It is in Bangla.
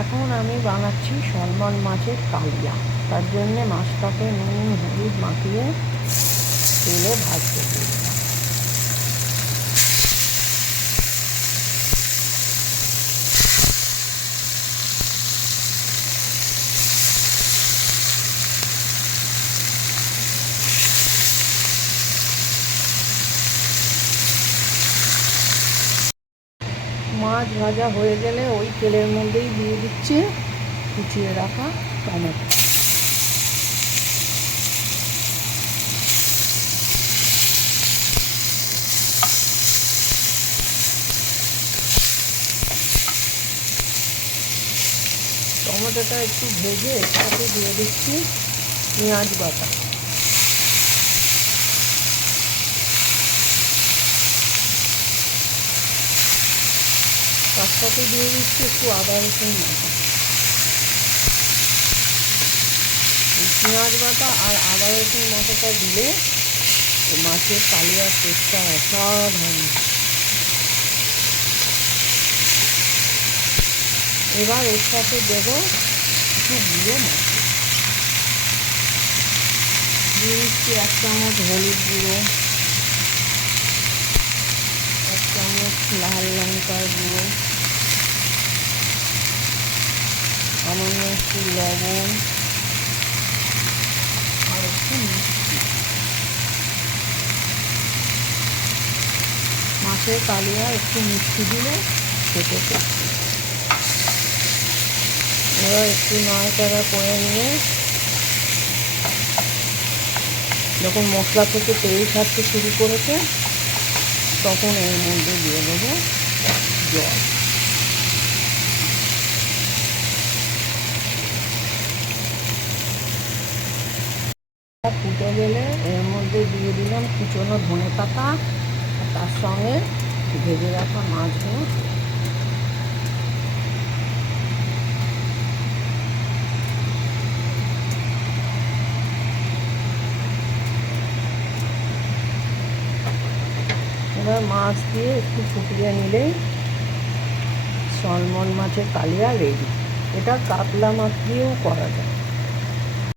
এখন আমি বানাচ্ছি সলমন মাছের কালিয়া। তার জন্যে মাছটাকে নুন হলুদ মাখিয়ে তেলে ভাজতে দিলাম। মাছ ভাজা হয়ে গেলে ওই তেলের মধ্যেই দিয়ে দিচ্ছি কুচিয়ে রাখা টমেটো। টমেটোটা একটু ভেজে এর সাথে দিয়ে দিচ্ছি পেঁয়াজ বাটা। তার সাথে দিয়ে দিচ্ছি একটু আদা রসুন বাটা। পেঁয়াজ বাটা আর আদা রসুন বাটাটা দিলে মাছের কালিয়ার টেস্টটা অসাধারণ। এবার এর সাথে দেবো একটু গুঁড়ো মাছ, দিয়ে দিচ্ছি 1 চামচ হলুদ গুঁড়ো, 1 চামচ লাল লঙ্কার গুঁড়ো, সামান্য একটু লবণ আর একটু মিষ্টি। মাছের কালিয়া একটু মিষ্টি দিলে খেতে টেস্টি। এবার একটু নাড়াচাড়া করে নিয়ে যখন মশলা থেকে তেল ছাড়তে শুরু করেছে তখন এর মধ্যে দিয়ে দেবো জল। ফুটে গেলে এর মধ্যে দিয়ে দিলাম কুচনো ধনেপাতা, তার সঙ্গে ভেজে রাখা মাছগুলো। এবার মাছ দিয়ে একটু ফুটিয়ে নিলেই সলমন মাছের কালিয়া রেডি। এটা কাতলা মাছ দিয়েও করা যায়।